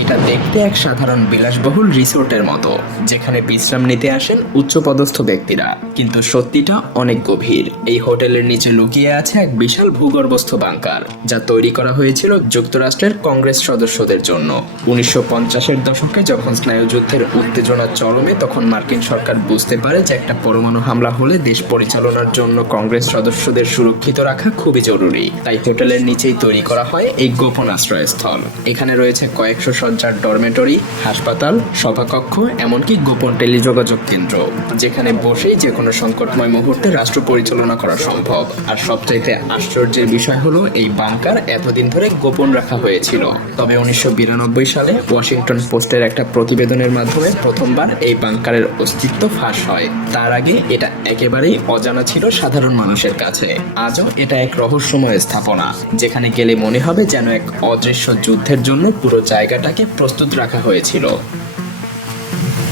এটা দেখতে এক সাধারণ বিলাসবহুল রিসোর্টের মতো, যেখানে বিশ্রাম নিতে আসেন উচ্চপদস্থ ব্যক্তিরা, কিন্তু সত্যিটা অনেক গভীর। এই হোটেলের নিচে লুকিয়ে আছে এক বিশাল ভূগর্ভস্থ বাংকার, যা তৈরি করা হয়েছিল যুক্তরাষ্ট্রের কংগ্রেস সদস্যদের জন্য। 1950-এর দশকে যখন স্নায়ুযুদ্ধের উত্তেজনা চরমে, তখন মার্কিন সরকার বুঝতে পারে যে একটা পরমাণু হামলা হলে দেশ পরিচালনার জন্য কংগ্রেস সদস্যদের সুরক্ষিত রাখা খুবই জরুরি। তাই হোটেলের নিচেই তৈরি করা হয় এই গোপন আশ্রয়স্থল। এখানে রয়েছে কয়েকশো সজ্জার ডরমেটরি, হাসপাতাল, সভাকক্ষ, এমনকি গোপন টেলিযোগাযোগ কেন্দ্র, যেখানে বসেই যে কোনো সংকটময় মুহূর্তে রাষ্ট্র পরিচালনা করা সম্ভব। আর সবচাইতে আশ্চর্যের বিষয় হলো, এই বাংকার এতদিন ধরে গোপন রাখা হয়েছিল। তবে 1992 সালে ওয়াশিংটন পোস্টের একটা প্রতিবেদনের মাধ্যমে প্রথমবার এই বাংকারের অস্তিত্ব ফাঁস হয়। তার আগে এটা একেবারেই অজানা ছিল সাধারণ মানুষের কাছে। আজও এটা এক রহস্যময় স্থাপনা, যেখানে গেলে মনে হবে যেন এক অদৃশ্য যুদ্ধের জন্য পুরো জায়গাটাকে প্রস্তুত রাখা হয়েছিল।